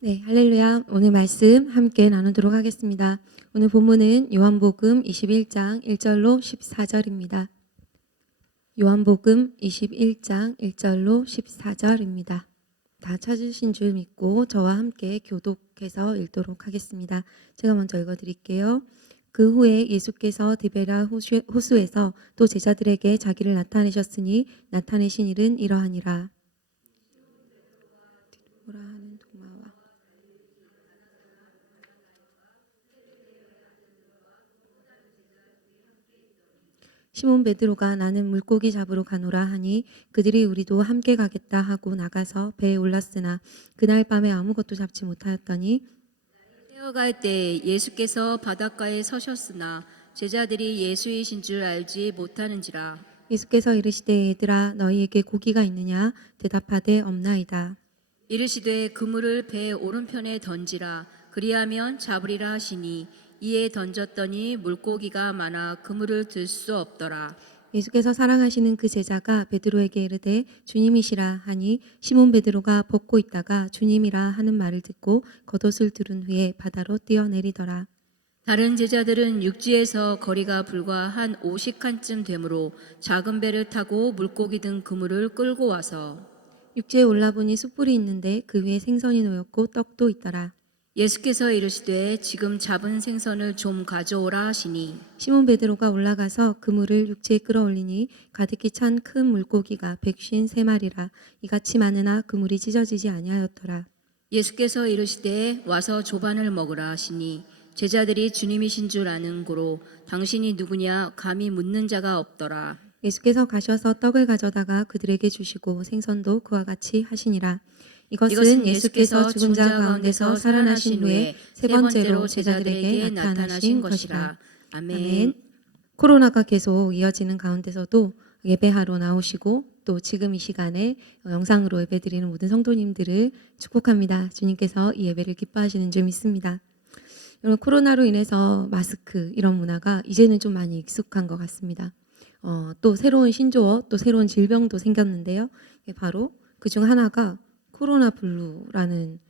네, 할렐루야. 오늘 말씀 함께 나누도록 하겠습니다. 오늘 본문은 요한복음 21장 1절로 14절입니다. 요한복음 21장 1절로 14절입니다. 다 찾으신 줄 믿고 저와 함께 교독해서 읽도록 하겠습니다. 제가 먼저 읽어드릴게요. 그 후에 예수께서 디베랴 호수에서 또 제자들에게 자기를 나타내셨으니 나타내신 일은 이러하니라. 시몬 베드로가 나는 물고기 잡으러 가노라 하니 그들이 우리도 함께 가겠다 하고 나가서 배에 올랐으나 그날 밤에 아무것도 잡지 못하였더니 헤어갈 때 예수께서 바닷가에 서셨으나 제자들이 예수이신 줄 알지 못하는지라. 예수께서 이르시되 얘들아 너희에게 고기가 있느냐 대답하되 없나이다. 이르시되 그물을 배 오른편에 던지라 그리하면 잡으리라 하시니 이에 던졌더니 물고기가 많아 그물을 들 수 없더라. 예수께서 사랑하시는 그 제자가 베드로에게 이르되 주님이시라 하니 시몬 베드로가 벗고 있다가 주님이라 하는 말을 듣고 겉옷을 두른 후에 바다로 뛰어내리더라. 다른 제자들은 육지에서 거리가 불과 한 50칸쯤 되므로 작은 배를 타고 물고기 든 그물을 끌고 와서 육지에 올라보니 숯불이 있는데 그 위에 생선이 놓였고 떡도 있더라. 예수께서 이르시되 지금 잡은 생선을 좀 가져오라 하시니 시몬 베드로가 올라가서 그물을 육지에 끌어올리니 가득히 찬 큰 물고기가 153마리라 이같이 많으나 그물이 찢어지지 아니하였더라. 예수께서 이르시되 와서 조반을 먹으라 하시니 제자들이 주님이신 줄 아는 고로 당신이 누구냐 감히 묻는 자가 없더라. 예수께서 가셔서 떡을 가져다가 그들에게 주시고 생선도 그와 같이 하시니라. 이것은 예수께서 죽은 자 가운데서 살아나신 후에 세 번째로 제자들에게 나타나신 것이라. 아멘. 코로나가 계속 이어지는 가운데서도 예배하러 나오시고 또 지금 이 시간에 영상으로 예배드리는 모든 성도님들을 축복합니다. 주님께서 이 예배를 기뻐하시는 줄 믿습니다. 여러분, 코로나로 인해서 마스크 이런 문화가 이제는 좀 많이 익숙한 것 같습니다. 또 새로운 신조어, 또 새로운 질병도 생겼는데요. 바로 그중 하나가 코로나 블루라는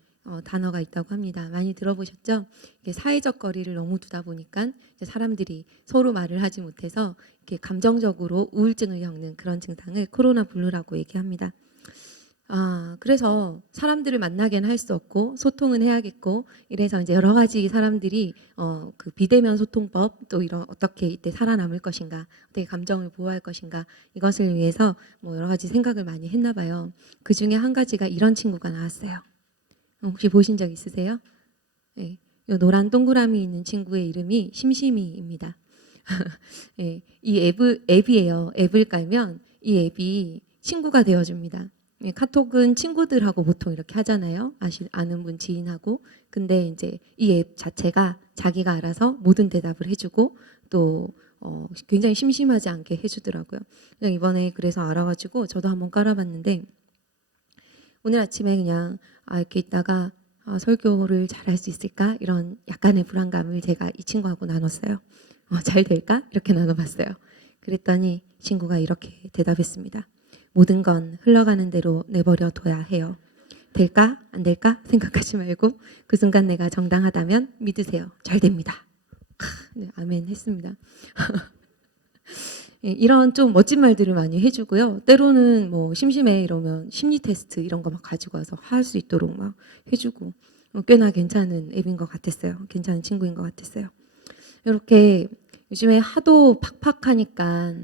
단어가 있다고 합니다. 많이 들어보셨죠? 이게 사회적 거리를 너무 두다 보니까 이제 사람들이 서로 말을 하지 못해서 이렇게 감정적으로 우울증을 겪는 그런 증상을 코로나 블루라고 얘기합니다. 그래서 사람들을 만나게는 할 수 없고 소통은 해야겠고 이래서 이제 여러 가지 사람들이 그 비대면 소통법 또 이런 어떻게 이때 살아남을 것인가 어떻게 감정을 보호할 것인가 이것을 위해서 뭐 여러 가지 생각을 많이 했나 봐요. 그 중에 한 가지가 이런 친구가 나왔어요. 혹시 보신 적 있으세요? 네, 이 노란 동그라미 있는 친구의 이름이 심심이입니다. 네, 이 앱이에요. 앱을 깔면 이 앱이 친구가 되어줍니다. 카톡은 친구들하고 보통 이렇게 하잖아요. 아는 분 지인하고. 근데 이제 이 앱 자체가 자기가 알아서 모든 대답을 해주고 또 굉장히 심심하지 않게 해주더라고요. 그냥 이번에 그래서 알아가지고 저도 한번 깔아봤는데 오늘 아침에 그냥 이렇게 있다가 설교를 잘 할 수 있을까? 이런 약간의 불안감을 제가 이 친구하고 나눴어요. 잘 될까? 이렇게 나눠봤어요. 그랬더니 친구가 이렇게 대답했습니다. 모든 건 흘러가는 대로 내버려 둬야 해요. 될까? 안 될까? 생각하지 말고 그 순간 내가 정당하다면 믿으세요. 잘 됩니다. 네, 아멘 했습니다. 이런 좀 멋진 말들을 많이 해주고요. 때로는 뭐 심심해 이러면 심리 테스트 이런 거 막 가지고 와서 할 수 있도록 막 해주고 꽤나 괜찮은 앱인 것 같았어요. 괜찮은 친구인 것 같았어요. 이렇게 요즘에 하도 팍팍하니까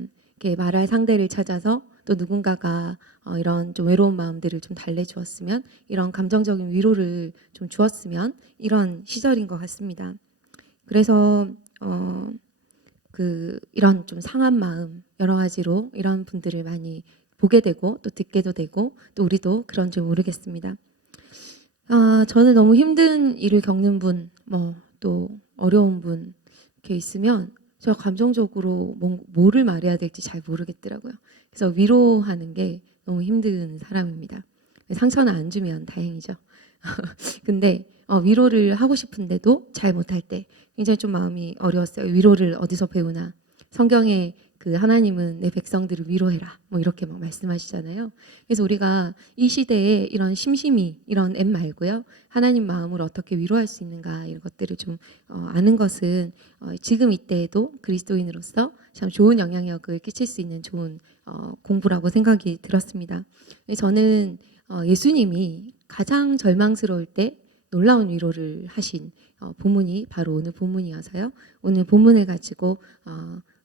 이렇게 말할 상대를 찾아서 또 누군가가 이런 좀 외로운 마음들을 좀 달래주었으면 이런 감정적인 위로를 좀 주었으면 이런 시절인 것 같습니다. 그래서 이런 좀 상한 마음 여러 가지로 이런 분들을 많이 보게 되고 또 듣게도 되고 또 우리도 그런 줄 모르겠습니다. 저는 너무 힘든 일을 겪는 분, 또 어려운 분 이렇게 있으면 제가 감정적으로 뭐를 말해야 될지 잘 모르겠더라고요. 그래서 위로하는 게 너무 힘든 사람입니다. 상처는 안 주면 다행이죠. 근데 위로를 하고 싶은데도 잘 못할 때 굉장히 좀 마음이 어려웠어요. 위로를 어디서 배우나. 성경에 그 하나님은 내 백성들을 위로해라 뭐 이렇게 막 말씀하시잖아요. 그래서 우리가 이 시대에 이런 심심이 이런 앱 말고요, 하나님 마음을 어떻게 위로할 수 있는가 이런 것들을 좀 아는 것은 지금 이때에도 그리스도인으로서 참 좋은 영향력을 끼칠 수 있는 좋은 공부라고 생각이 들었습니다. 저는 예수님이 가장 절망스러울 때 놀라운 위로를 하신 본문이 바로 오늘 본문이어서요. 오늘 본문을 가지고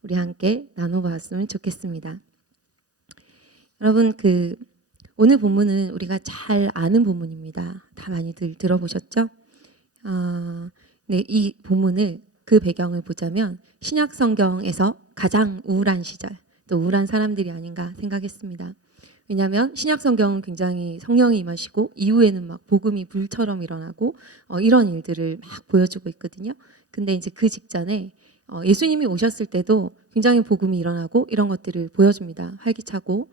우리 함께 나눠봤으면 좋겠습니다. 여러분, 오늘 본문은 우리가 잘 아는 본문입니다. 다 많이들 들어보셨죠? 네, 이 본문을 그 배경을 보자면 신약 성경에서 가장 우울한 시절, 또 우울한 사람들이 아닌가 생각했습니다. 왜냐하면 신약 성경은 굉장히 성령이 임하시고 이후에는 막 복음이 불처럼 일어나고 이런 일들을 막 보여주고 있거든요. 근데 이제 그 직전에 예수님이 오셨을 때도 굉장히 복음이 일어나고 이런 것들을 보여줍니다. 활기차고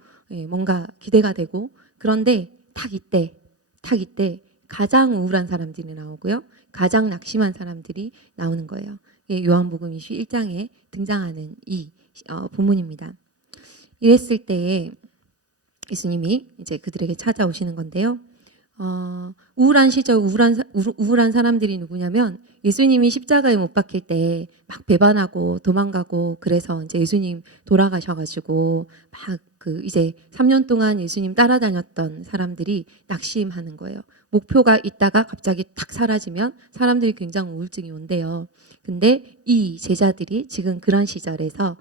뭔가 기대가 되고, 그런데 딱 이때 가장 우울한 사람들이 나오고요. 가장 낙심한 사람들이 나오는 거예요. 요한복음 21장에 등장하는 이 본문입니다. 이랬을 때에 예수님이 이제 그들에게 찾아오시는 건데요. 우울한 시절 우울한 사람들이 누구냐면 예수님이 십자가에 못 박힐 때 막 배반하고 도망가고, 그래서 이제 예수님 돌아가셔가지고 막 이제 3년 동안 예수님 따라다녔던 사람들이 낙심하는 거예요. 목표가 있다가 갑자기 탁 사라지면 사람들이 굉장히 우울증이 온대요. 근데 이 제자들이 지금 그런 시절에서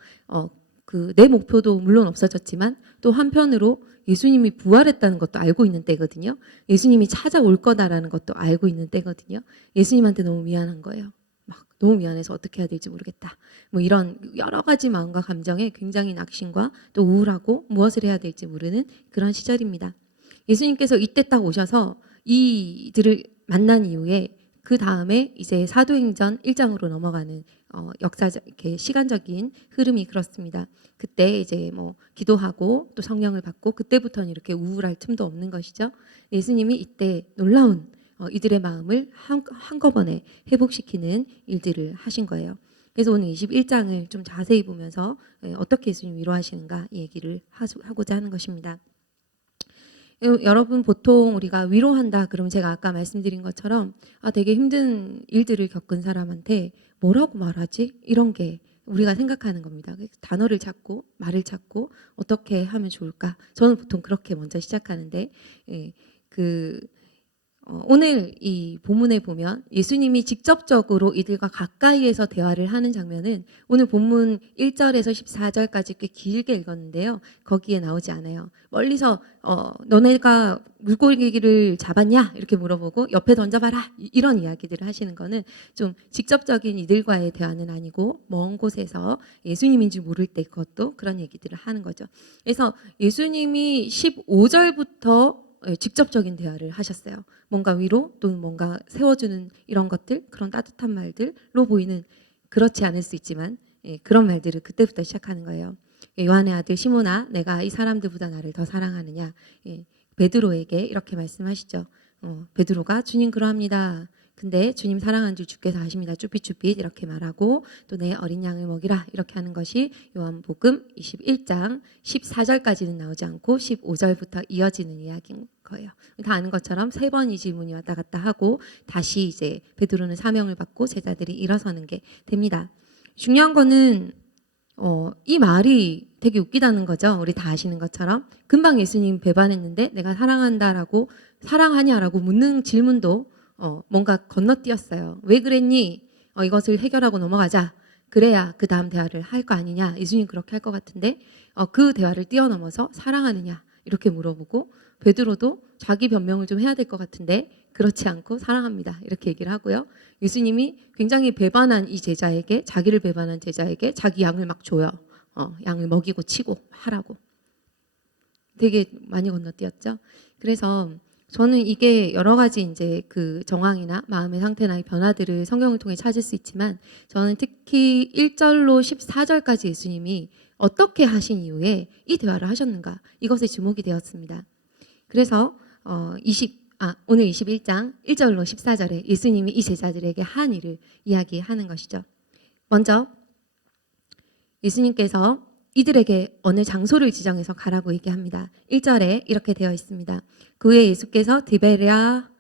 내 목표도 물론 없어졌지만 또 한편으로 예수님이 부활했다는 것도 알고 있는 때거든요. 예수님이 찾아올 거다라는 것도 알고 있는 때거든요. 예수님한테 너무 미안한 거예요. 막 너무 미안해서 어떻게 해야 될지 모르겠다. 뭐 이런 여러 가지 마음과 감정에 굉장히 낙심과 또 우울하고 무엇을 해야 될지 모르는 그런 시절입니다. 예수님께서 이때 딱 오셔서 이들을 만난 이후에 그 다음에 이제 사도행전 1장으로 넘어가는 역사적 이렇게 시간적인 흐름이 그렇습니다. 그때 이제 뭐 기도하고 또 성령을 받고 그때부터는 이렇게 우울할 틈도 없는 것이죠. 예수님이 이때 놀라운 이들의 마음을 한꺼번에 회복시키는 일들을 하신 거예요. 그래서 오늘 21장을 좀 자세히 보면서 어떻게 예수님 위로하시는가 이 얘기를 하고자 하는 것입니다. 여러분, 보통 우리가 위로한다 그러면 제가 아까 말씀드린 것처럼 되게 힘든 일들을 겪은 사람한테 뭐라고 말하지? 이런 게 우리가 생각하는 겁니다. 단어를 찾고 말을 찾고 어떻게 하면 좋을까? 저는 보통 그렇게 먼저 시작하는데 오늘 이 본문에 보면 예수님이 직접적으로 이들과 가까이에서 대화를 하는 장면은 오늘 본문 1절에서 14절까지 꽤 길게 읽었는데요. 거기에 나오지 않아요. 멀리서 너네가 물고기를 잡았냐? 이렇게 물어보고 옆에 던져봐라. 이런 이야기들을 하시는 거는 좀 직접적인 이들과의 대화는 아니고 먼 곳에서 예수님인지 모를 때 그것도 그런 얘기들을 하는 거죠. 그래서 예수님이 15절부터 직접적인 대화를 하셨어요. 뭔가 위로 또는 뭔가 세워주는 이런 것들, 그런 따뜻한 말들로 보이는, 그렇지 않을 수 있지만 그런 말들을 그때부터 시작하는 거예요. 요한의 아들 시몬아, 내가 이 사람들보다 나를 더 사랑하느냐. 베드로에게 이렇게 말씀하시죠. 베드로가 주님 그러합니다. 근데 주님 사랑하는 줄 주께서 아십니다. 쭈삣쭈삣 이렇게 말하고 또 내 어린 양을 먹이라 이렇게 하는 것이 요한복음 21장 14절까지는 나오지 않고 15절부터 이어지는 이야기인 거예요. 다 아는 것처럼 세 번 이 질문이 왔다 갔다 하고 다시 이제 베드로는 사명을 받고 제자들이 일어서는 게 됩니다. 중요한 거는 이 말이 되게 웃기다는 거죠. 우리 다 아시는 것처럼 금방 예수님 배반했는데 내가 사랑한다라고 사랑하냐라고 묻는 질문도 뭔가 건너뛰었어요. 왜 그랬니? 이것을 해결하고 넘어가자. 그래야 그 다음 대화를 할 거 아니냐. 예수님 그렇게 할 것 같은데 그 대화를 뛰어넘어서 사랑하느냐 이렇게 물어보고, 베드로도 자기 변명을 좀 해야 될 것 같은데 그렇지 않고 사랑합니다 이렇게 얘기를 하고요. 예수님이 굉장히 배반한 이 제자에게, 자기를 배반한 제자에게 자기 양을 막 줘요. 양을 먹이고 치고 하라고. 되게 많이 건너뛰었죠. 그래서 저는 이게 여러 가지 이제 그 정황이나 마음의 상태나 변화들을 성경을 통해 찾을 수 있지만, 저는 특히 1절로 14절까지 예수님이 어떻게 하신 이후에 이 대화를 하셨는가, 이것에 주목이 되었습니다. 그래서 오늘 21장 1절로 14절에 예수님이 이 제자들에게 한 일을 이야기하는 것이죠. 먼저 예수님께서 이들에게 어느 장소를 지정해서 가라고 얘기합니다. 1절에 이렇게 되어 있습니다. 그 후에 예수께서 디베랴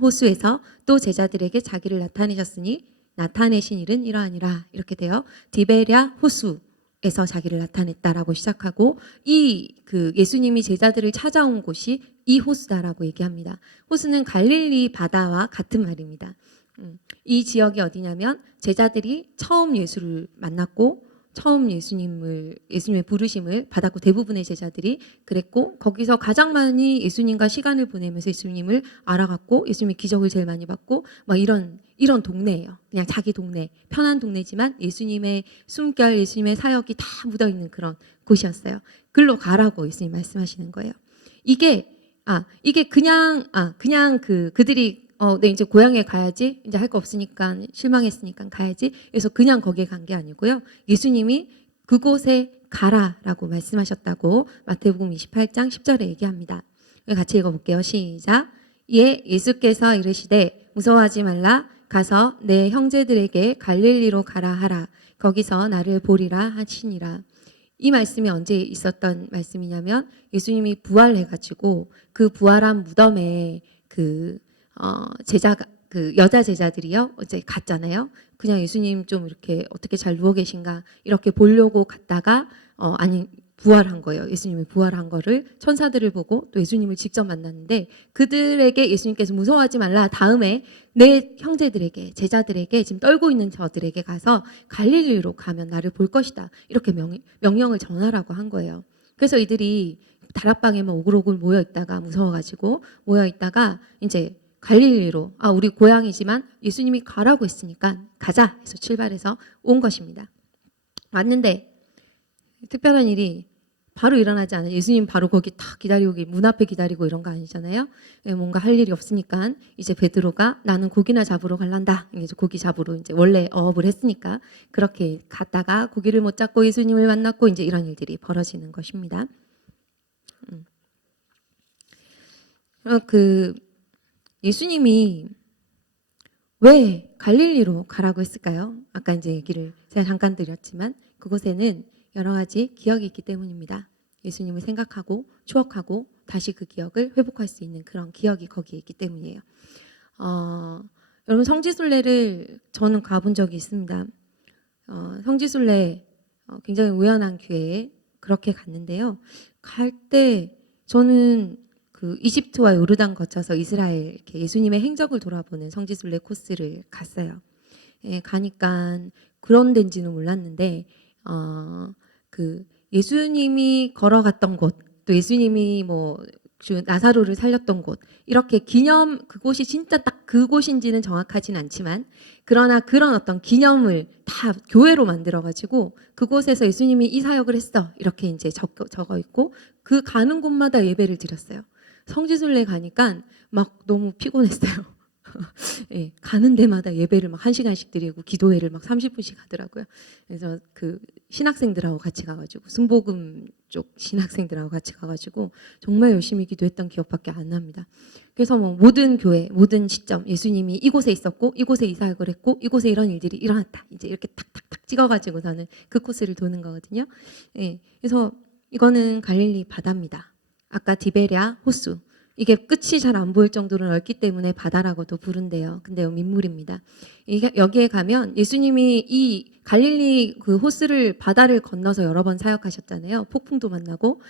호수에서 또 제자들에게 자기를 나타내셨으니 나타내신 일은 이러하니라. 이렇게 돼요. 디베랴 호수에서 자기를 나타냈다라고 시작하고 이 그 예수님이 제자들을 찾아온 곳이 이 호수다라고 얘기합니다. 호수는 갈릴리 바다와 같은 말입니다. 이 지역이 어디냐면 제자들이 처음 예수를 만났고 처음 예수님의 부르심을 받았고 대부분의 제자들이 그랬고 거기서 가장 많이 예수님과 시간을 보내면서 예수님을 알아갔고 예수님의 기적을 제일 많이 받고 막 이런 동네예요. 그냥 자기 동네, 편한 동네지만 예수님의 숨결, 예수님의 사역이 다 묻어 있는 그런 곳이었어요. 글로 가라고 예수님 말씀하시는 거예요. 이게 그냥 그들이 네, 이제 고향에 가야지. 이제 할 거 없으니까 실망했으니까 가야지. 그래서 그냥 거기에 간 게 아니고요. 예수님이 그곳에 가라라고 말씀하셨다고 마태복음 28장 10절에 얘기합니다. 같이 읽어볼게요. 시작. 이에 예수께서 이르시되 무서워하지 말라. 가서 내 형제들에게 갈릴리로 가라 하라. 거기서 나를 보리라 하시니라. 이 말씀이 언제 있었던 말씀이냐면 예수님이 부활해가지고 그 부활한 무덤에 여자 제자들이요 이제 갔잖아요. 그냥 예수님 좀 이렇게 어떻게 잘 누워 계신가 이렇게 보려고 갔다가 아니 부활한 거예요. 예수님이 부활한 거를 천사들을 보고 또 예수님을 직접 만났는데 그들에게 예수님께서 무서워하지 말라. 다음에 내 형제들에게 제자들에게 지금 떨고 있는 저들에게 가서 갈릴리로 가면 나를 볼 것이다. 이렇게 명령을 전하라고 한 거예요. 그래서 이들이 다락방에만 오글오글 모여 있다가 무서워가지고 모여 있다가 이제 갈릴리로 우리 고향이지만 예수님이 가라고 했으니까 가자 해서 출발해서 온 것입니다. 왔는데 특별한 일이 바로 일어나지 않아요. 예수님 바로 거기 딱 기다리고 문 앞에 기다리고 이런 거 아니잖아요. 뭔가 할 일이 없으니까 이제 베드로가 나는 고기나 잡으러 갈란다. 이제 고기 잡으러 이제 원래 어업을 했으니까 그렇게 갔다가 고기를 못 잡고 예수님을 만났고 이제 이런 일들이 벌어지는 것입니다. 예수님이 왜 갈릴리로 가라고 했을까요? 아까 이제 얘기를 제가 잠깐 드렸지만 그곳에는 여러 가지 기억이 있기 때문입니다. 예수님을 생각하고 추억하고 다시 그 기억을 회복할 수 있는 그런 기억이 거기에 있기 때문이에요. 여러분 성지순례를 저는 가본 적이 있습니다. 성지순례 굉장히 우연한 기회에 그렇게 갔는데요. 갈 때 저는 그 이집트와 요르단 거쳐서 이스라엘 이렇게 예수님의 행적을 돌아보는 성지순례 코스를 갔어요. 가니까 그런 데인지는 몰랐는데 그 예수님이 걸어갔던 곳, 또 예수님이 나사로를 살렸던 곳 이렇게 기념 그곳이 진짜 딱 그곳인지는 정확하진 않지만 그러나 그런 어떤 기념을 다 교회로 만들어가지고 그곳에서 예수님이 이 사역을 했어 이렇게 이제 적어 있고 그 가는 곳마다 예배를 드렸어요. 성지순례 가니까 막 너무 피곤했어요. 예, 가는 데마다 예배를 막 1시간씩 드리고 기도회를 막 30분씩 하더라고요. 그래서 그 신학생들하고 같이 가가지고 순복음 쪽 신학생들하고 같이 가가지고 정말 열심히 기도했던 기억밖에 안 납니다. 그래서 모든 교회, 모든 시점 예수님이 이곳에 있었고 이곳에 이 사역을 했고 이곳에 이런 일들이 일어났다. 이제 이렇게 탁탁탁 찍어가지고서는 그 코스를 도는 거거든요. 예, 그래서 이거는 갈릴리 바다입니다. 아까 디베랴 호수. 이게 끝이 잘 안 보일 정도로 넓기 때문에 바다라고도 부른대요. 근데 민물입니다. 여기에 가면 예수님이 이 갈릴리 그 호수를 바다를 건너서 여러 번 사역하셨잖아요. 폭풍도 만나고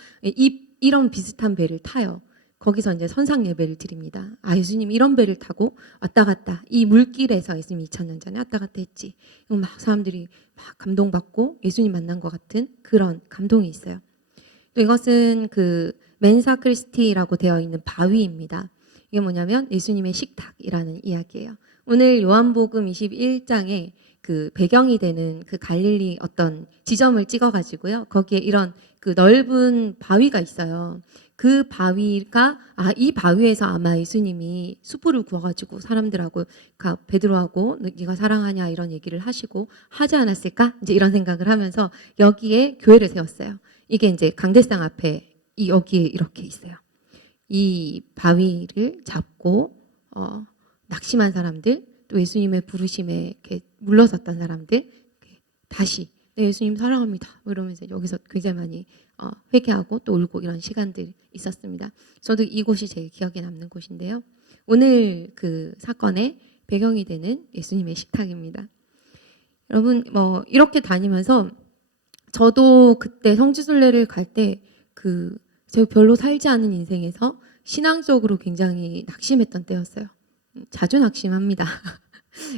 이런 비슷한 배를 타요. 거기서 이제 선상 예배를 드립니다. 예수님이 이런 배를 타고 왔다 갔다 이 물길에서 예수님이 2000년 전에 왔다 갔다 했지. 막 사람들이 막 감동받고 예수님 만난 것 같은 그런 감동이 있어요. 또 이것은 그 멘사 크리스티라고 되어 있는 바위입니다. 이게 뭐냐면 예수님의 식탁이라는 이야기예요. 오늘 요한복음 21장에 그 배경이 되는 그 갈릴리 어떤 지점을 찍어가지고요. 거기에 이런 그 넓은 바위가 있어요. 그 바위가 이 바위에서 아마 예수님이 숯불을 구워가지고 사람들하고 베드로하고 네가 사랑하냐 이런 얘기를 하시고 하지 않았을까? 이제 이런 생각을 하면서 여기에 교회를 세웠어요. 이게 이제 강대상 앞에 여기에 이렇게 있어요. 이 바위를 잡고 낙심한 사람들, 또 예수님의 부르심에 이렇게 물러섰던 사람들 다시 네, 예수님 사랑합니다. 뭐 이러면서 여기서 굉장히 많이 회개하고 또 울고 이런 시간들 있었습니다. 저도 이곳이 제일 기억에 남는 곳인데요. 오늘 그 사건의 배경이 되는 예수님의 식탁입니다. 여러분 뭐 이렇게 다니면서 저도 그때 성지순례를 갈 때 제가 별로 살지 않은 인생에서 신앙적으로 굉장히 낙심했던 때였어요. 자주 낙심합니다.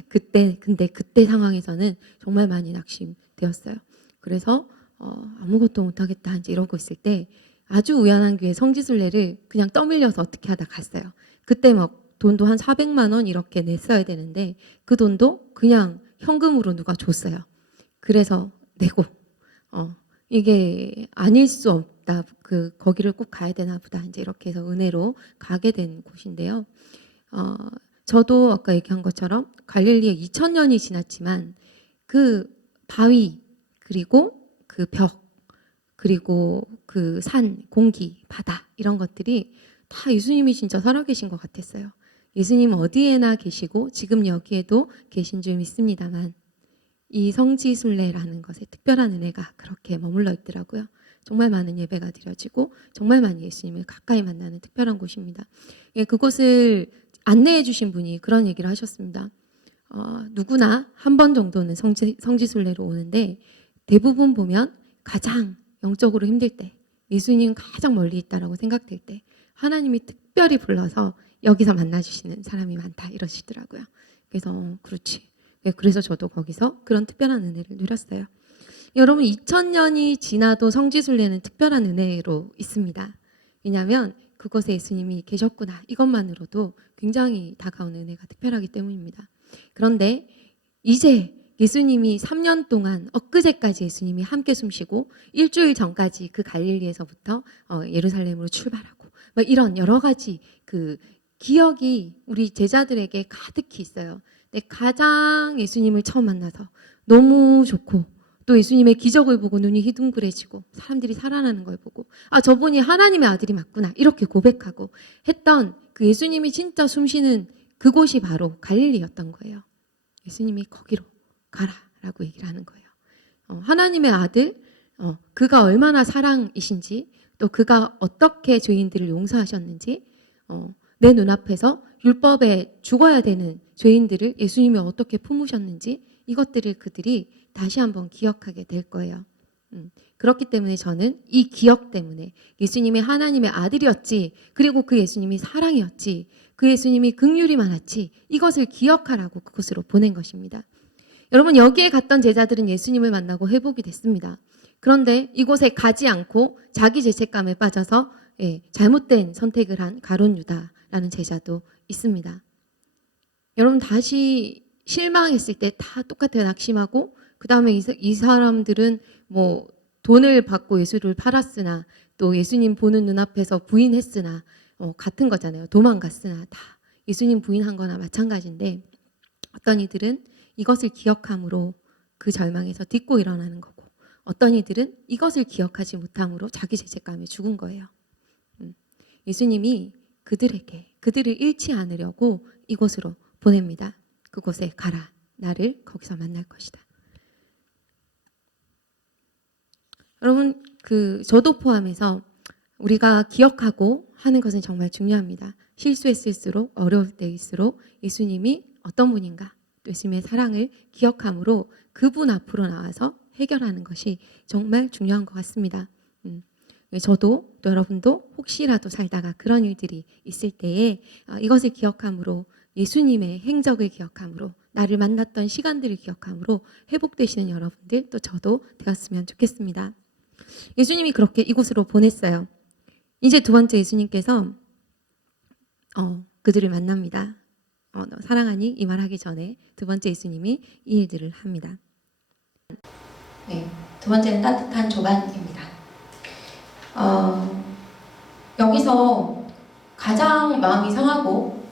근데 그때 상황에서는 정말 많이 낙심되었어요. 그래서 아무것도 못하겠다 이제 이러고 있을 때 아주 우연한 기회에 성지순례를 그냥 떠밀려서 어떻게 하다 갔어요. 그때 막 돈도 한 400만 원 이렇게 냈어야 되는데 그 돈도 그냥 현금으로 누가 줬어요. 그래서 내고 이게 아닐 수 없다. 거기를 꼭 가야 되나 보다. 이제 이렇게 해서 은혜로 가게 된 곳인데요. 저도 아까 얘기한 것처럼 갈릴리에 2000년이 지났지만 그 바위 그리고 그 벽 그리고 그 산, 공기, 바다 이런 것들이 다 예수님이 진짜 살아계신 것 같았어요. 예수님 어디에나 계시고 지금 여기에도 계신 줄 믿습니다만 이 성지순례라는 것에 특별한 은혜가 그렇게 머물러 있더라고요. 정말 많은 예배가 드려지고 정말 많이 예수님을 가까이 만나는 특별한 곳입니다. 그곳을 안내해 주신 분이 그런 얘기를 하셨습니다. 누구나 한 번 정도는 성지순례로 오는데 대부분 보면 가장 영적으로 힘들 때 예수님 가장 멀리 있다라고 생각될 때 하나님이 특별히 불러서 여기서 만나주시는 사람이 많다 이러시더라고요. 그래서 그렇지. 그래서 저도 거기서 그런 특별한 은혜를 누렸어요. 여러분 2000년이 지나도 성지순례는 특별한 은혜로 있습니다. 왜냐하면 그곳에 예수님이 계셨구나 이것만으로도 굉장히 다가오는 은혜가 특별하기 때문입니다. 그런데 이제 예수님이 3년 동안 엊그제까지 예수님이 함께 숨쉬고 일주일 전까지 그 갈릴리에서부터 예루살렘으로 출발하고 막 이런 여러 가지 그 기억이 우리 제자들에게 가득히 있어요. 근데 가장 예수님을 처음 만나서 너무 좋고 또 예수님의 기적을 보고 눈이 희둥그레지고 사람들이 살아나는 걸 보고 저분이 하나님의 아들이 맞구나 이렇게 고백하고 했던 그 예수님이 진짜 숨쉬는 그곳이 바로 갈릴리였던 거예요. 예수님이 거기로 가라라고 얘기를 하는 거예요. 하나님의 아들 그가 얼마나 사랑이신지 또 그가 어떻게 죄인들을 용서하셨는지 내 눈앞에서 율법에 죽어야 되는 죄인들을 예수님이 어떻게 품으셨는지 이것들을 그들이 다시 한번 기억하게 될 거예요. 그렇기 때문에 저는 이 기억 때문에 예수님이 하나님의 아들이었지 그리고 그 예수님이 사랑이었지 그 예수님이 긍휼이 많았지 이것을 기억하라고 그곳으로 보낸 것입니다. 여러분 여기에 갔던 제자들은 예수님을 만나고 회복이 됐습니다. 그런데 이곳에 가지 않고 자기 죄책감에 빠져서 잘못된 선택을 한 가룟 유다라는 제자도 있습니다. 여러분 다시 실망했을 때 다 똑같아요. 낙심하고 그 다음에 이 사람들은 뭐 돈을 받고 예수를 팔았으나 또 예수님 보는 눈앞에서 부인했으나 같은 거잖아요. 도망갔으나 다 예수님 부인한 거나 마찬가지인데 어떤 이들은 이것을 기억함으로 그 절망에서 딛고 일어나는 거고 어떤 이들은 이것을 기억하지 못함으로 자기 죄책감에 죽은 거예요. 예수님이 그들을 잃지 않으려고 이곳으로 보냅니다. 그곳에 가라. 나를 거기서 만날 것이다. 여러분 저도 포함해서 우리가 기억하고 하는 것은 정말 중요합니다. 실수했을수록 어려울 때일수록 예수님이 어떤 분인가 또 예수님의 사랑을 기억함으로 그분 앞으로 나와서 해결하는 것이 정말 중요한 것 같습니다. 저도 또 여러분도 혹시라도 살다가 그런 일들이 있을 때에 이것을 기억함으로 예수님의 행적을 기억함으로 나를 만났던 시간들을 기억함으로 회복되시는 여러분들 또 저도 되었으면 좋겠습니다. 예수님이 그렇게 이곳으로 보냈어요. 이제 두 번째 예수님께서 그들을 만납니다. 너 사랑하니 이 말하기 전에 두 번째 예수님이 이 일들을 합니다. 네, 두 번째는 따뜻한 조반입니다. 여기서 가장 마음이 상하고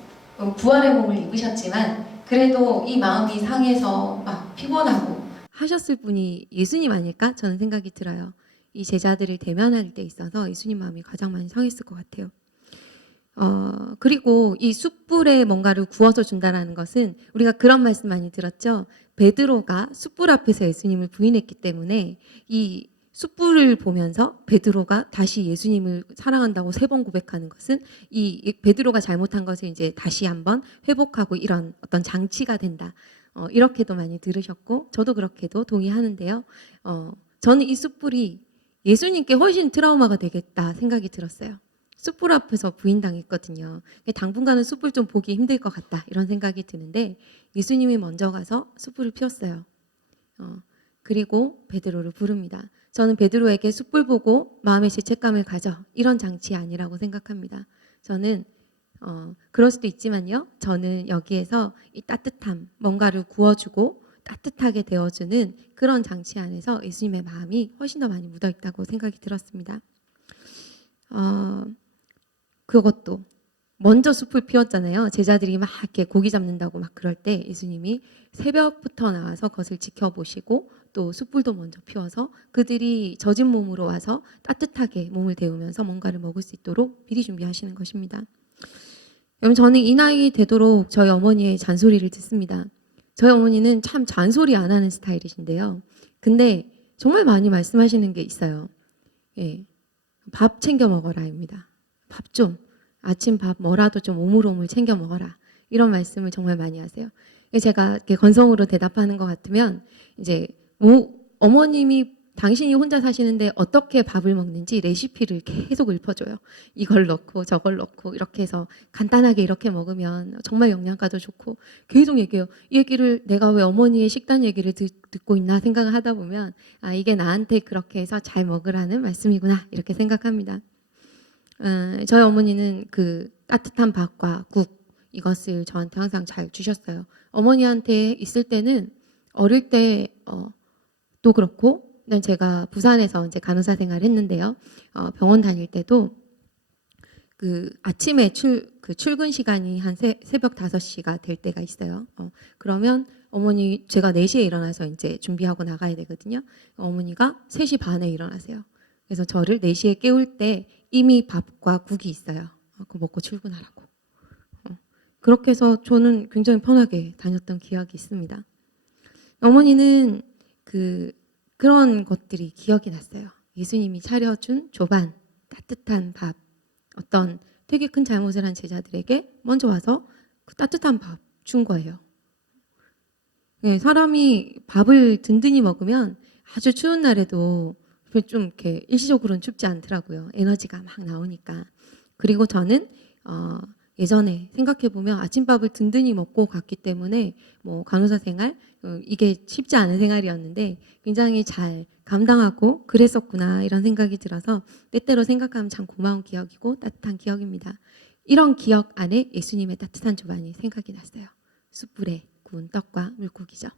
부활의 몸을 입으셨지만 그래도 이 마음이 상해서 막 피곤하고 하셨을 분이 예수님 아닐까? 저는 생각이 들어요. 이 제자들을 대면할 때 있어서 예수님 마음이 가장 많이 상했을 것 같아요. 그리고 이 숯불에 뭔가를 구워서 준다라는 것은 우리가 그런 말씀 많이 들었죠. 베드로가 숯불 앞에서 예수님을 부인했기 때문에 이 숯불을 보면서 베드로가 다시 예수님을 사랑한다고 3번 고백하는 것은 이 베드로가 잘못한 것을 이제 다시 한번 회복하고 이런 어떤 장치가 된다. 이렇게도 많이 들으셨고 저도 그렇게도 동의하는데요. 저는 이 숯불이 예수님께 훨씬 트라우마가 되겠다 생각이 들었어요. 숯불 앞에서 부인당했거든요. 당분간은 숯불 좀 보기 힘들 것 같다 이런 생각이 드는데 예수님이 먼저 가서 숯불을 피웠어요. 그리고 베드로를 부릅니다. 저는 베드로에게 숯불 보고 마음의 죄책감을 가져 이런 장치 아니라고 생각합니다. 저는 그럴 수도 있지만요. 저는 여기에서 이 따뜻함, 뭔가를 구워주고 따뜻하게 데워주는 그런 장치 안에서 예수님의 마음이 훨씬 더 많이 묻어있다고 생각이 들었습니다. 그것도 먼저 숲을 피웠잖아요. 제자들이 막 이렇게 고기 잡는다고 막 그럴 때 예수님이 새벽부터 나와서 그것을 지켜보시고 또 숯불도 먼저 피워서 그들이 젖은 몸으로 와서 따뜻하게 몸을 데우면서 뭔가를 먹을 수 있도록 미리 준비하시는 것입니다. 여러분 저는 이 나이 되도록 저희 어머니의 잔소리를 듣습니다. 저희 어머니는 참 잔소리 안 하는 스타일이신데요. 근데 정말 많이 말씀하시는 게 있어요. 예, 밥 챙겨 먹어라입니다. 밥 좀. 아침 밥 뭐라도 좀 오물오물 챙겨 먹어라. 이런 말씀을 정말 많이 하세요. 제가 이렇게 건성으로 대답하는 것 같으면 이제 어머님이 당신이 혼자 사시는데 어떻게 밥을 먹는지 레시피를 계속 읊어줘요. 이걸 넣고 저걸 넣고 이렇게 해서 간단하게 이렇게 먹으면 정말 영양가도 좋고 계속 얘기해요. 이 얘기를 내가 왜 어머니의 식단 얘기를 듣고 있나 생각을 하다 보면 아 이게 나한테 그렇게 해서 잘 먹으라는 말씀이구나 이렇게 생각합니다. 저희 어머니는 그 따뜻한 밥과 국 이것을 저한테 항상 잘 주셨어요. 어머니한테 있을 때는 어릴 때 또 그렇고 제가 부산에서 이제 간호사 생활을 했는데요. 병원 다닐 때도 그 아침에 출근 시간이 한 새벽 5시가 될 때가 있어요. 그러면 어머니 제가 4시에 일어나서 이제 준비하고 나가야 되거든요. 어머니가 3시 반에 일어나세요. 그래서 저를 4시에 깨울 때 이미 밥과 국이 있어요. 그거 먹고 출근하라고. 그렇게 해서 저는 굉장히 편하게 다녔던 기억이 있습니다. 어머니는 그런 것들이 기억이 났어요. 예수님이 차려준 조반, 따뜻한 밥, 어떤 되게 큰 잘못을 한 제자들에게 먼저 와서 그 따뜻한 밥 준 거예요. 네, 사람이 밥을 든든히 먹으면 아주 추운 날에도 좀 이렇게 일시적으로는 춥지 않더라고요. 에너지가 막 나오니까. 그리고 저는 예전에 생각해보면 아침밥을 든든히 먹고 갔기 때문에 뭐 간호사 생활 이게 쉽지 않은 생활이었는데 굉장히 잘 감당하고 그랬었구나 이런 생각이 들어서 때때로 생각하면 참 고마운 기억이고 따뜻한 기억입니다. 이런 기억 안에 예수님의 따뜻한 조반이 생각이 났어요. 숯불에 구운 떡과 물고기죠.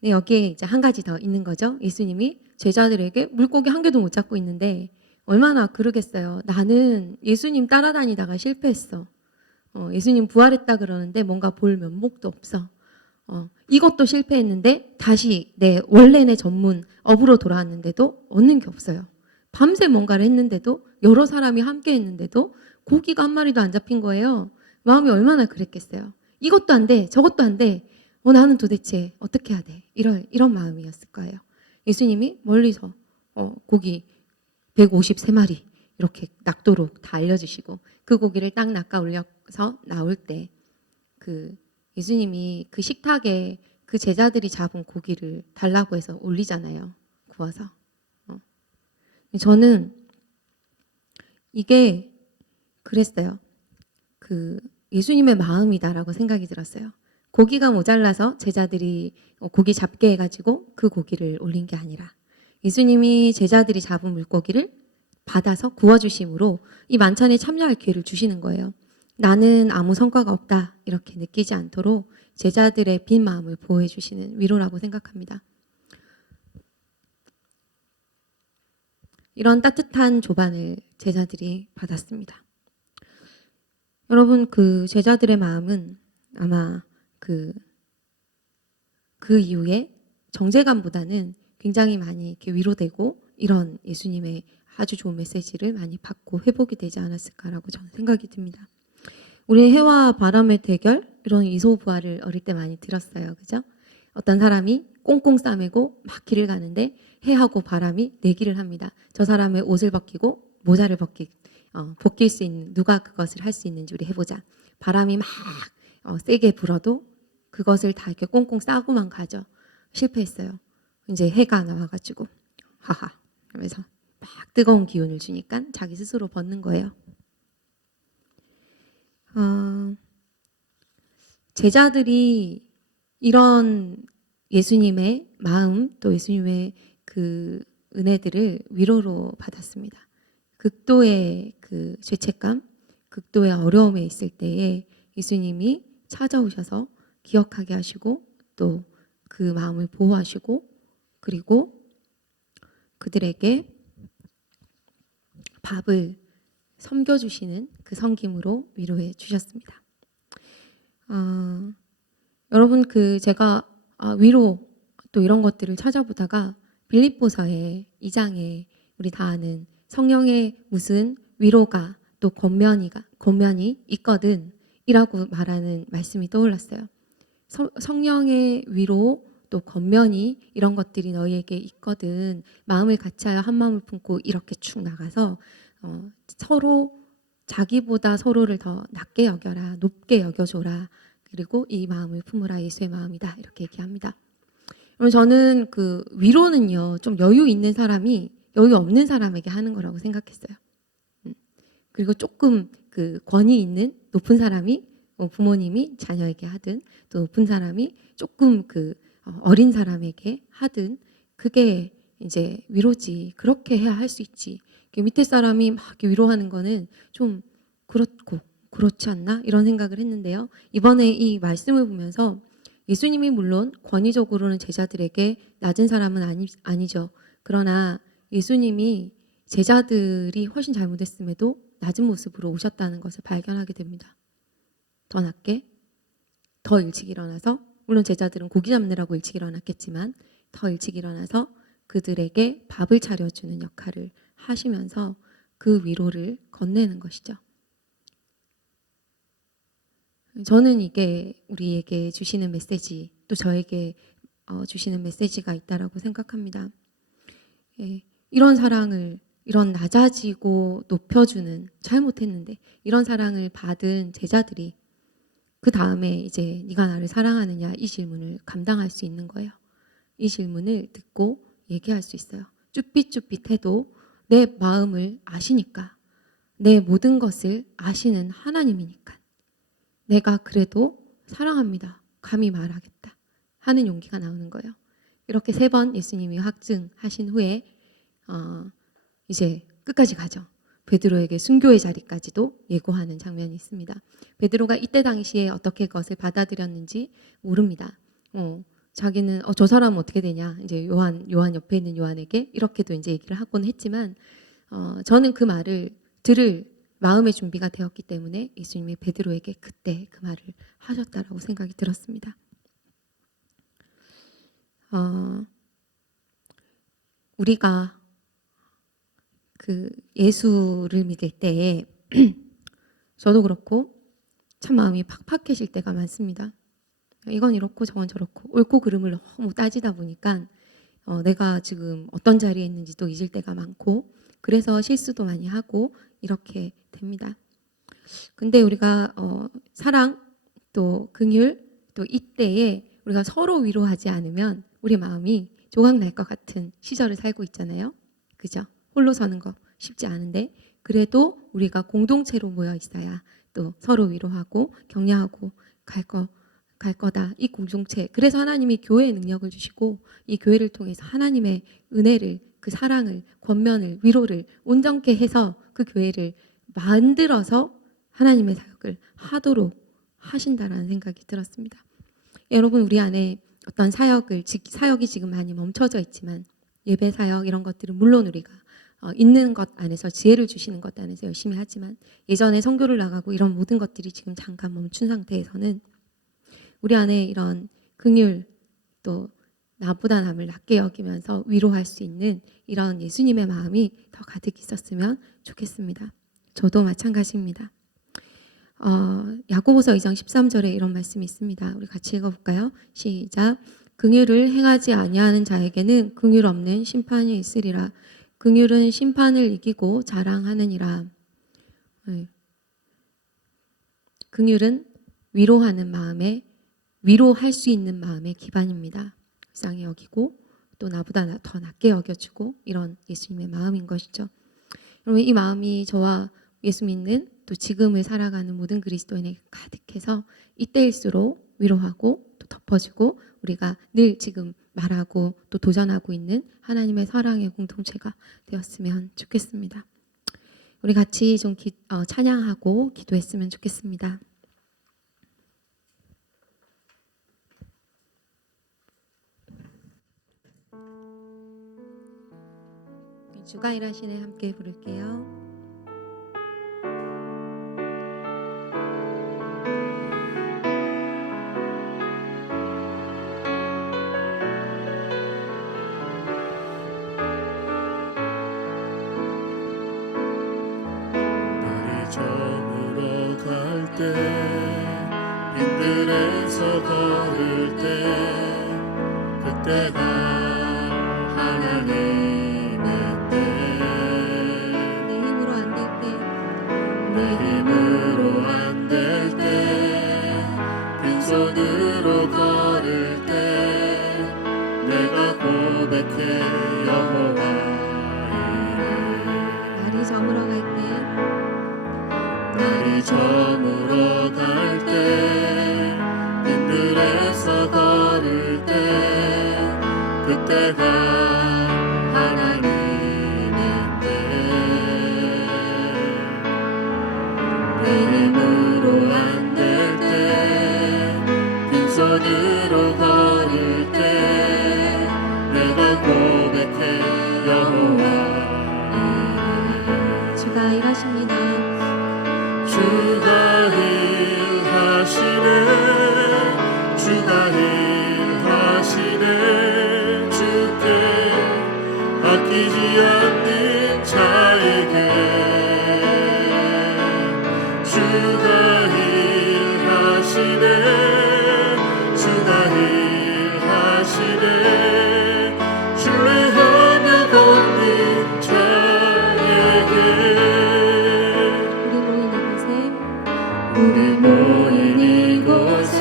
네, 여기에 이제 한 가지 더 있는 거죠. 예수님이 제자들에게 물고기 한 개도 못 잡고 있는데 얼마나 그러겠어요. 나는 예수님 따라다니다가 실패했어. 예수님 부활했다 그러는데 뭔가 볼 면목도 없어. 이것도 실패했는데 다시 원래 내 전문 업으로 돌아왔는데도 얻는 게 없어요. 밤새 뭔가를 했는데도 여러 사람이 함께 했는데도 고기가 한 마리도 안 잡힌 거예요. 마음이 얼마나 그랬겠어요. 이것도 안 돼, 저것도 안 돼. 나는 도대체 어떻게 해야 돼? 이런 마음이었을 거예요. 예수님이 멀리서 고기 153마리 이렇게 낙도록 다 알려주시고 그 고기를 딱 낚아 올려서 나올 때 예수님이 그 식탁에 그 제자들이 잡은 고기를 달라고 해서 올리잖아요. 구워서. 저는 이게 그랬어요. 예수님의 마음이다라고 생각이 들었어요. 고기가 모자라서 제자들이 고기 잡게 해가지고 그 고기를 올린 게 아니라 예수님이 제자들이 잡은 물고기를 받아서 구워주심으로 이 만찬에 참여할 기회를 주시는 거예요. 나는 아무 성과가 없다 이렇게 느끼지 않도록 제자들의 빈 마음을 보호해 주시는 위로라고 생각합니다. 이런 따뜻한 조반을 제자들이 받았습니다. 여러분 그 제자들의 마음은 아마 그 이후에 정제감보다는 굉장히 많이 이렇게 위로되고 이런 예수님의 아주 좋은 메시지를 많이 받고 회복이 되지 않았을까라고 저는 생각이 듭니다. 우리 해와 바람의 대결 이런 이소부화를 어릴 때 많이 들었어요. 그죠? 어떤 사람이 꽁꽁 싸매고 막 길을 가는데 해하고 바람이 내기를 합니다. 저 사람의 옷을 벗기고 모자를 벗길 수 있는 누가 그것을 할 수 있는지 우리 해보자. 바람이 막 세게 불어도 그것을 다 이렇게 꽁꽁 싸고만 가죠. 실패했어요. 이제 해가 나와가지고 하하 하면서 막 뜨거운 기운을 주니까 자기 스스로 벗는 거예요. 제자들이 이런 예수님의 마음 또 예수님의 그 은혜들을 위로로 받았습니다. 극도의 그 죄책감, 극도의 어려움에 있을 때에 예수님이 찾아오셔서 기억하게 하시고 또 그 마음을 보호하시고 그리고 그들에게 밥을 섬겨주시는 그 섬김으로 위로해 주셨습니다. 여러분 제가 위로 또 이런 것들을 찾아보다가 빌립보서의 2장에 우리 다 아는 성령의 무슨 위로가 또 권면이 있거든 이라고 말하는 말씀이 떠올랐어요. 성령의 위로 또 권면이 이런 것들이 너희에게 있거든 마음을 같이하여 한 마음을 품고 이렇게 쭉 나가서 서로 자기보다 서로를 더 낮게 여겨라 높게 여겨줘라 그리고 이 마음을 품으라 예수의 마음이다 이렇게 얘기합니다. 그럼 저는 그 위로는요 좀 여유 있는 사람이 여유 없는 사람에게 하는 거라고 생각했어요. 그리고 조금 그 권위 있는 높은 사람이 부모님이 자녀에게 하든 또 높은 사람이 조금 그 어린 사람에게 하든 그게 이제 위로지 그렇게 해야 할 수 있지. 밑에 사람이 막 이렇게 위로하는 거는 좀 그렇고 그렇지 않나 이런 생각을 했는데요. 이번에 이 말씀을 보면서 예수님이 물론 권위적으로는 제자들에게 낮은 사람은 아니죠. 그러나 예수님이 제자들이 훨씬 잘못했음에도 낮은 모습으로 오셨다는 것을 발견하게 됩니다. 더 낮게, 더 일찍 일어나서 물론 제자들은 고기 잡느라고 일찍 일어났겠지만 더 일찍 일어나서 그들에게 밥을 차려주는 역할을 하시면서 그 위로를 건네는 것이죠. 저는 이게 우리에게 주시는 메시지 또 저에게 주시는 메시지가 있다라고 생각합니다. 이런 사랑을 이런 낮아지고 높여주는 잘못했는데 이런 사랑을 받은 제자들이 그 다음에 이제 네가 나를 사랑하느냐 이 질문을 감당할 수 있는 거예요. 이 질문을 듣고 얘기할 수 있어요. 쭈삣쭈삣해도 내 마음을 아시니까 내 모든 것을 아시는 하나님이니까 내가 그래도 사랑합니다. 감히 말하겠다 하는 용기가 나오는 거예요. 이렇게 3번 예수님이 확증하신 후에 이제 끝까지 가죠. 베드로에게 순교의 자리까지도 예고하는 장면이 있습니다. 베드로가 이때 당시에 어떻게 그것을 받아들였는지 모릅니다. 자기는 저 사람은 어떻게 되냐 이제 요한 옆에 있는 요한에게 이렇게도 이제 얘기를 하곤 했지만 저는 그 말을 들을 마음의 준비가 되었기 때문에 예수님이 베드로에게 그때 그 말을 하셨다라고 생각이 들었습니다. 우리가 그 예수를 믿을 때에 저도 그렇고 참 마음이 팍팍해질 때가 많습니다. 이건 이렇고 저건 저렇고 옳고 그름을 너무 따지다 보니까 내가 지금 어떤 자리에 있는지도 잊을 때가 많고 그래서 실수도 많이 하고 이렇게 됩니다. 근데 우리가 사랑 또 긍휼 또 이때에 우리가 서로 위로하지 않으면 우리 마음이 조각 날 것 같은 시절을 살고 있잖아요. 그죠? 홀로 서는 거 쉽지 않은데 그래도 우리가 공동체로 모여 있어야 또 서로 위로하고 격려하고 갈 거다. 이 공동체. 그래서 하나님이 교회의 능력을 주시고 이 교회를 통해서 하나님의 은혜를 그 사랑을 권면을 위로를 온전케 해서 그 교회를 만들어서 하나님의 사역을 하도록 하신다라는 생각이 들었습니다. 여러분 우리 안에 어떤 사역이 지금 많이 멈춰져 있지만 예배 사역 이런 것들은 물론 우리가 있는 것 안에서 지혜를 주시는 것 안에서 열심히 하지만 예전에 선교를 나가고 이런 모든 것들이 지금 잠깐 멈춘 상태에서는 우리 안에 이런 긍휼 또 나보다 남을 낮게 여기면서 위로할 수 있는 이런 예수님의 마음이 더 가득 있었으면 좋겠습니다. 저도 마찬가지입니다. 야고보서 2장 13절에 이런 말씀이 있습니다. 우리 같이 읽어볼까요? 시작. 긍휼을 행하지 아니하는 자에게는 긍휼 없는 심판이 있으리라. 긍휼은 심판을 이기고 자랑하느니라. 네. 긍휼은 위로하는 마음에, 위로할 수 있는 마음의 기반입니다. 불쌍히 여기고 또 나보다 더 낮게 여겨주고 이런 예수님의 마음인 것이죠. 여러분, 이 마음이 저와 예수 믿는 또 지금을 살아가는 모든 그리스도인에게 가득해서 이때일수록 위로하고 또 덮어주고 우리가 늘 지금 말하고 또 도전하고 있는 하나님의 사랑의 공동체가 되었으면 좋겠습니다. 우리 같이 좀 찬양하고 기도했으면 좋겠습니다. 주가 일하시네 함께 부를게요. 날이 저물어 갈 때 빈들에서 걸을 때 그때가 하나님의 때 내 힘으로 안 될 때, 내 힘으로 안 될 때 빈손으로 걸을 때 내가 고백해 여호와 날이 저물어 갈 때, 날이 저물어 갈 때 빈들에서 걸을 때 그때가 하나님의 때 내 힘으로 안 될 때 빈손으로 걸을 때 내가 고백해 여호와 주가 일하십니다. 주가 일하시네 주가 일하시네 주께 아끼지 않는 자에게 주가 일하시네 주가 일하시네 신뢰하며 걷는 자에게 우리 모인 이곳에 우리 모인 이곳에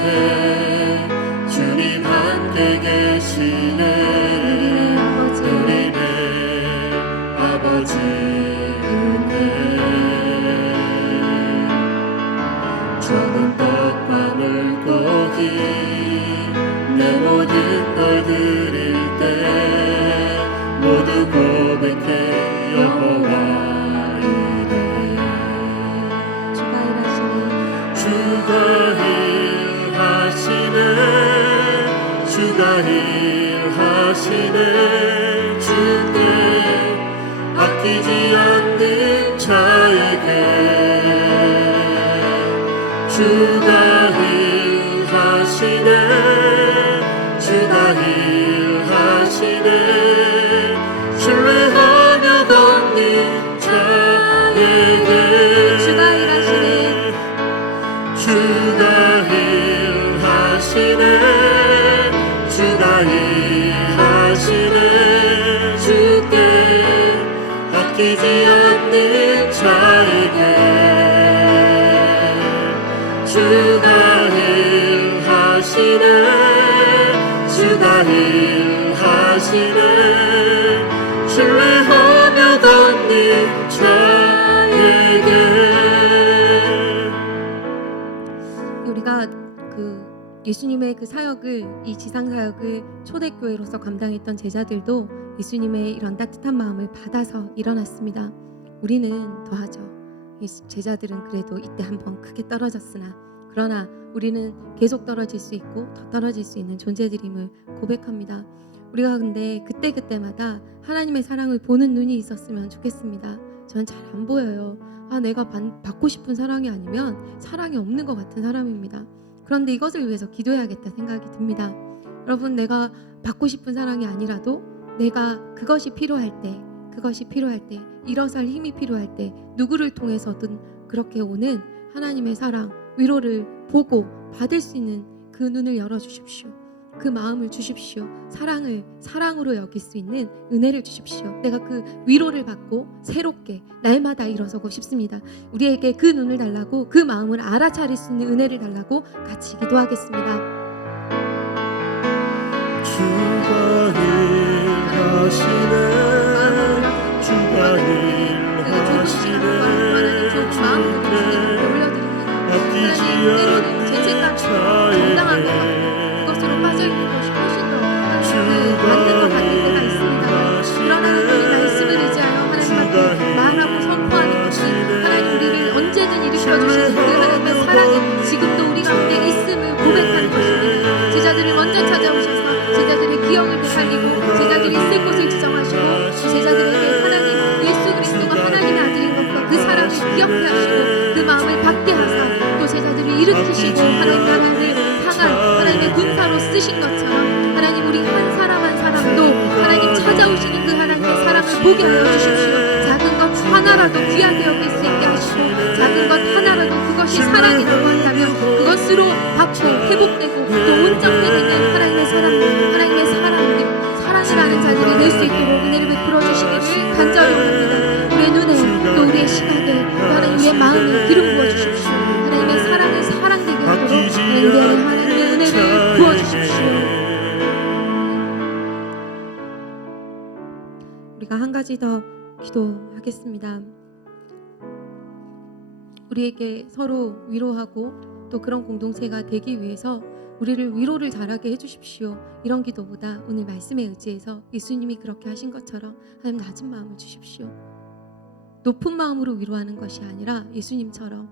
주님 함께 계시네 우리네 아버지 은혜 적은 떡과 물고기 내 모든 걸 드릴 때 모두 고백해 여호와 이래 주가 일하시네. 주가 일하시네 주가 일하시네 주께 아끼지 않는 자에게 주가 일하시네 주가 일하시네 신뢰하며 걷는 자에게 주가 일하시네. 주가 일하시네 주가 일하시네 주께 아끼지 않는 자에게 주가 일하시네 주가 일하시네 신뢰하며 걷는 자에게 우리가 그 예수님의 그 사역을, 이 지상 사역을 초대교회로서 감당했던 제자들도 예수님의 이런 따뜻한 마음을 받아서 일어났습니다. 우리는 더하죠. 제자들은 그래도 이때 한번 크게 떨어졌으나 그러나 우리는 계속 떨어질 수 있고 더 떨어질 수 있는 존재들임을 고백합니다. 우리가 근데 그때마다 하나님의 사랑을 보는 눈이 있었으면 좋겠습니다. 저는 잘 안 보여요. 내가 받고 싶은 사랑이 아니면 사랑이 없는 것 같은 사람입니다. 그런데 이것을 위해서 기도해야겠다 생각이 듭니다. 여러분, 내가 받고 싶은 사랑이 아니라도 내가 그것이 필요할 때, 일어설 힘이 필요할 때 누구를 통해서든 그렇게 오는 하나님의 사랑, 위로를 보고 받을 수 있는 그 눈을 열어주십시오. 그 마음을 주십시오. 사랑으로 여길 수 있는 은혜를 주십시오. 내가 그 위로를 받고 새롭게 날마다 일어서고 싶습니다. 우리에게 그 눈을 달라고, 그 마음을 알아차릴 수 있는 은혜를 달라고 같이 기도하겠습니다. 주가 일하시네, 주가 일하시네, 주께 아끼지 않는 정당한 것 같고 그것으로 빠져있는 것이 훨씬 더 받는 때가 있습니다. 그러나 하나님의 말씀을 의지하여 하나님 앞에 말하고 선포하는 것이 하나님 우리를 언제든 일으켜주시는 그 하나님의 사랑이 지금도 우리가 함께 있음을 고백하는 것입니다. 제자들을 먼저 찾아오셔서 제자들의 기억을 되살리고 제자들이 있을 곳을 지정하시고 제자들에게 하나님 예수 그리스도가 하나님의 아들인 것과 그 사랑을 기억해 하시고 그 마음을 받게 하사 또 제자들을 일으키시고 하나님을 향한 하나님의 군사로 쓰신 것처럼 하나님 우리 한 사람 한 사람도 하나님 찾아오시는 그 하나님의 사랑을 보게 하여 주십시오. 작은 것 하나라도 귀하게 여길 수 있게 하시고 작은 것 하나라도 그것이 사랑이라고 한다면 그것으로 받고 회복되고 또 온전히 되는 하나님의 사랑이라는 자들이 될 수 있도록 은혜를 베풀어 주시기를 간절히 원합니다. 우리의 눈에 또 우리의 시각에 또 하나님 우리의 마음에 기름 부어 주십시오. 하나님의 사랑을 사랑되게 하도록 우리 안에 하나님의 은혜를 부어 주십시오. 우리가 한 가지 더 기도하겠습니다. 우리에게 서로 위로하고 또 그런 공동체가 되기 위해서 우리를 위로를 잘하게 해주십시오. 이런 기도보다 오늘 말씀에 의지해서 예수님이 그렇게 하신 것처럼 하나님 낮은 마음을 주십시오. 높은 마음으로 위로하는 것이 아니라 예수님처럼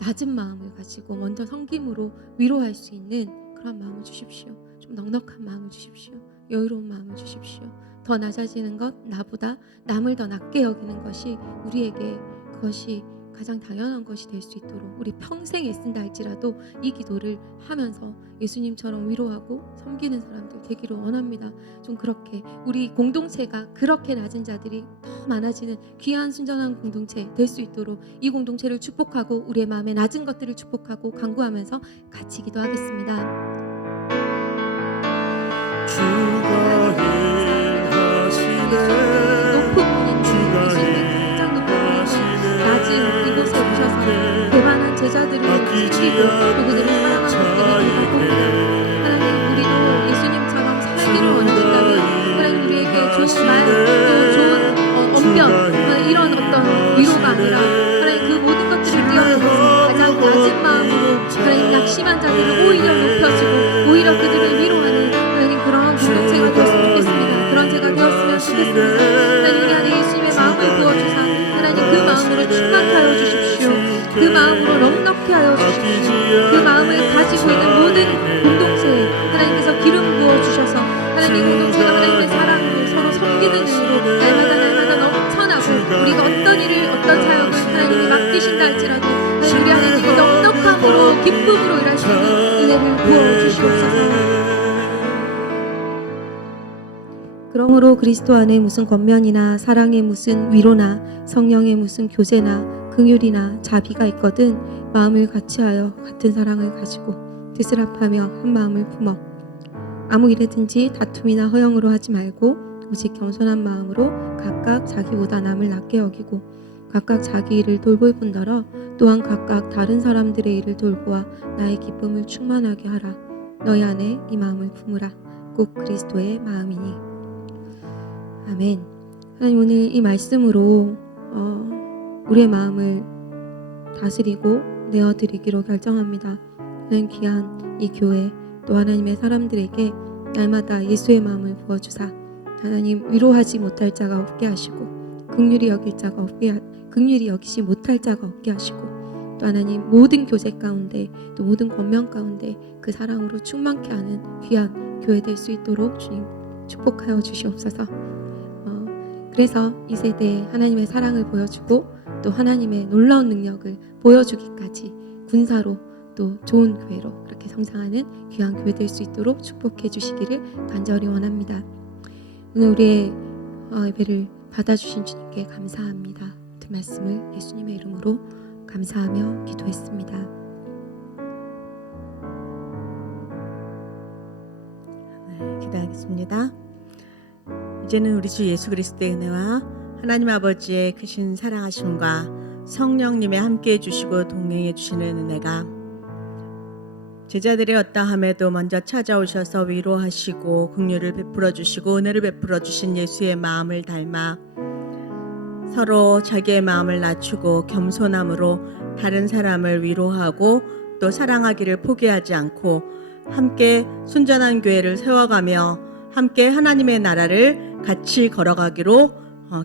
낮은 마음을 가지고 먼저 섬김으로 위로할 수 있는 그런 마음을 주십시오. 좀 넉넉한 마음을 주십시오. 여유로운 마음을 주십시오. 더 낮아지는 것, 나보다 남을 더 낮게 여기는 것이 우리에게 그것이 가장 당연한 것이 될 수 있도록 우리 평생 애쓴다 할지라도 이 기도를 하면서 예수님처럼 위로하고 섬기는 사람들 되기를 원합니다. 좀 그렇게 우리 공동체가 그렇게 낮은 자들이 더 많아지는 귀한 순전한 공동체 될 수 있도록 이 공동체를 축복하고 우리의 마음의 낮은 것들을 축복하고 간구하면서 같이 기도하겠습니다. 주가 일하시네, 높은 분인 예수님의 가장 높은 분인 낮은 이곳에 오셔서 대만한 제자들을 섬기고 또 그들을 사랑하는 것들이 되고 하나님 우리도 예수님처럼 살기를 원하신다면 하나님 우리에게 좋은 말 또 좋은 언변 이런 어떤 위로가 아니라 하나님 그 모든 것들을 뛰어넘어서 가장 낮은 마음으로 하나님 낙심한 자들을 오히려 높여주고 오히려 그들을 위로하는 하나님 그런 공동체가 되었으면 좋겠습니다. 그런 제가 되었으면 좋겠습니다. 하나님 우리 안에 예수님의 마음을 부어주사 하나님 그 마음으로 충만케 하여 주십시오. 그 마음으로 넉넉케 하여 주십시오. 그 마음을 가지고 있는 모든 공동체에 하나님께서 기름 부어주셔서 하나님 공동체가 하나님의 사랑으로 서로 섬기는 은혜로 날마다 넘쳐나고 우리가 어떤 일을 어떤 사역을 하나님이 맡기신다 할지라도 하나님 우리 안에 그 넉넉함으로 기쁨으로 일할 수 있는 은혜를 부어주시옵소서. 그러므로 그리스도 안에 무슨 권면이나 사랑의 무슨 위로나 성령의 무슨 교제나 긍휼이나 자비가 있거든 마음을 같이하여 같은 사랑을 가지고 뜻을 합하며 한 마음을 품어 아무 일에든지 다툼이나 허영으로 하지 말고 오직 겸손한 마음으로 각각 자기보다 남을 낮게 여기고 각각 자기 일을 돌볼 뿐더러 또한 각각 다른 사람들의 일을 돌보아 나의 기쁨을 충만하게 하라. 너희 안에 이 마음을 품으라. 꼭 그리스도의 마음이니. 아멘. 하나님 오늘 이 말씀으로 우리의 마음을 다스리고 내어드리기로 결정합니다. 하나님 귀한 이 교회 또 하나님의 사람들에게 날마다 예수의 마음을 부어주사 하나님 위로하지 못할 자가 없게 하시고 긍휼히 여기지 못할 자가 없게 하시고 또 하나님 모든 교제 가운데 또 모든 권면 가운데 그 사랑으로 충만케 하는 귀한 교회 될 수 있도록 주님 축복하여 주시옵소서. 그래서 이 세대에 하나님의 사랑을 보여주고 또 하나님의 놀라운 능력을 보여주기까지 군사로 또 좋은 교회로 그렇게 이렇게 성장하는 귀한 교회 될 수 있도록 축복해 주시기를 간절히 원합니다. 오늘 우리의 예배를 받아주신 주님께 감사합니다. 그 말씀을 예수님의 이름으로 감사하며 기도했습니다. 네, 기도하겠습니다. 이제는 우리 주 예수 그리스도의 은혜와 하나님 아버지의 크신 사랑하심과 성령님의 함께해 주시고 동행해 주시는 은혜가 제자들의 어떠함에도 먼저 찾아오셔서 위로하시고 긍휼을 베풀어 주시고 은혜를 베풀어 주신 예수의 마음을 닮아 서로 자기의 마음을 낮추고 겸손함으로 다른 사람을 위로하고 또 사랑하기를 포기하지 않고 함께 순전한 교회를 세워가며 함께 하나님의 나라를 같이 걸어가기로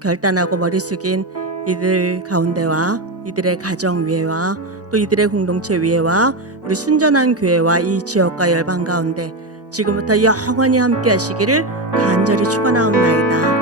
결단하고 머리 숙인 이들 가운데와 이들의 가정 위에와 또 이들의 공동체 위에와 우리 순전한 교회와 이 지역과 열방 가운데 지금부터 영원히 함께 하시기를 간절히 축원하옵나이다.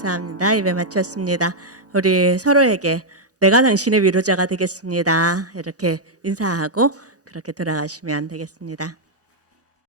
감사합니다. 예배 마쳤습니다. 우리 서로에게 내가 당신의 위로자가 되겠습니다. 이렇게 인사하고 그렇게 돌아가시면 되겠습니다.